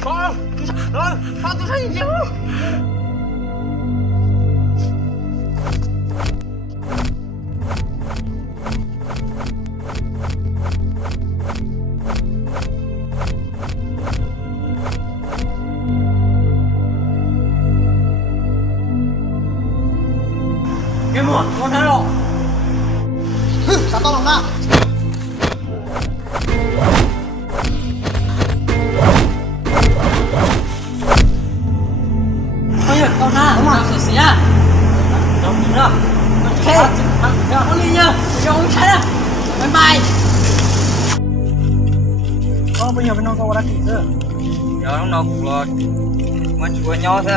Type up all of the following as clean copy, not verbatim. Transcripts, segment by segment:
爽，放多少眼睛？岳母，我来了。哼，啥大龙啊？哎呀，高山，我是谁呀？找你了。OK，我领你，让我开了，拜拜。我bây giờ bên nó có đã kỹ rồi. Giờ nó nào cũng là mà chùa nhau thế,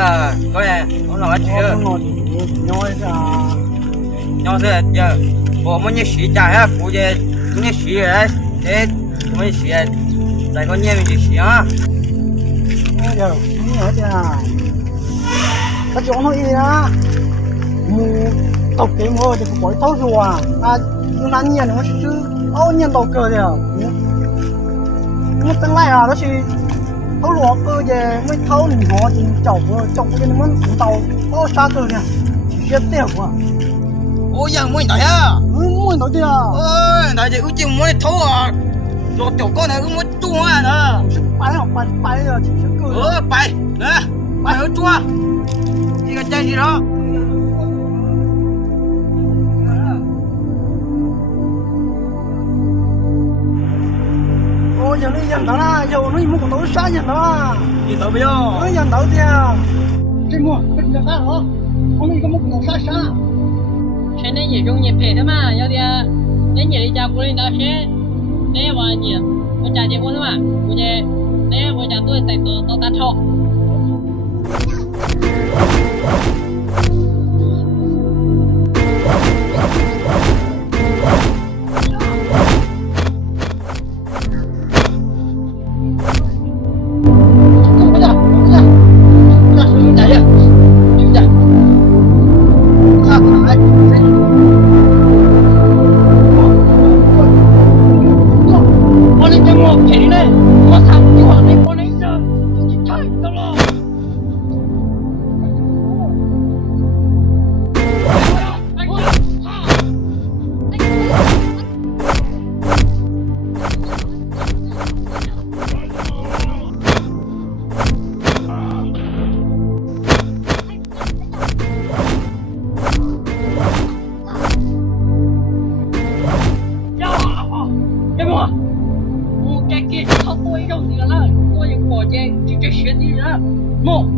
có nè, nó nào chưa? Nhau ra. Nhau thế giờ, bộ mình như xí chả ha, cụ giờ như xí đấy, thế mình xí lại có nhiều mình xí á. Bây giờ như ở nhà. Cái chỗ nó y á, mù tộc cái ngô thì cũng bói thâu rồi à, nhưng mà nhìn nó chứ, nhìn đầu cờ thì à, nhưng tương lai à đó thì thâu lúa cơ về mới thâu thì ngô thì chậu cái nó muốn cũng tàu, xa cờ nè, chỉ biết tiền quá. Ôi giờ muốn nói ha, Muốn nói tiền à? Nói thì ước chừng muốn thâu à, rồi chỗ con này cũng muốn chua à nữa. Bay rồi chỉ biết cờ. Bay, nè, bay ở chua, đi cái chơi gì đó. Giờ nó dần đó là giờ nó muốn còn đấu xa dần đó là Đi tới bây giờ. nó dần đấu thì trên mua cái gì khác hả? Không có muốn còn đấu xa.现在也容易赔的嘛，要的，人家的家不能到些，那玩意，我家结婚了嘛，我家那我家都在到大吵。梦，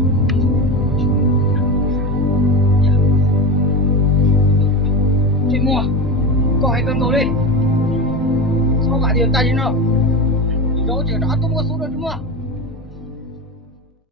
这梦，搞还更高嘞，操把的大金了，你找这啥多么收着什么？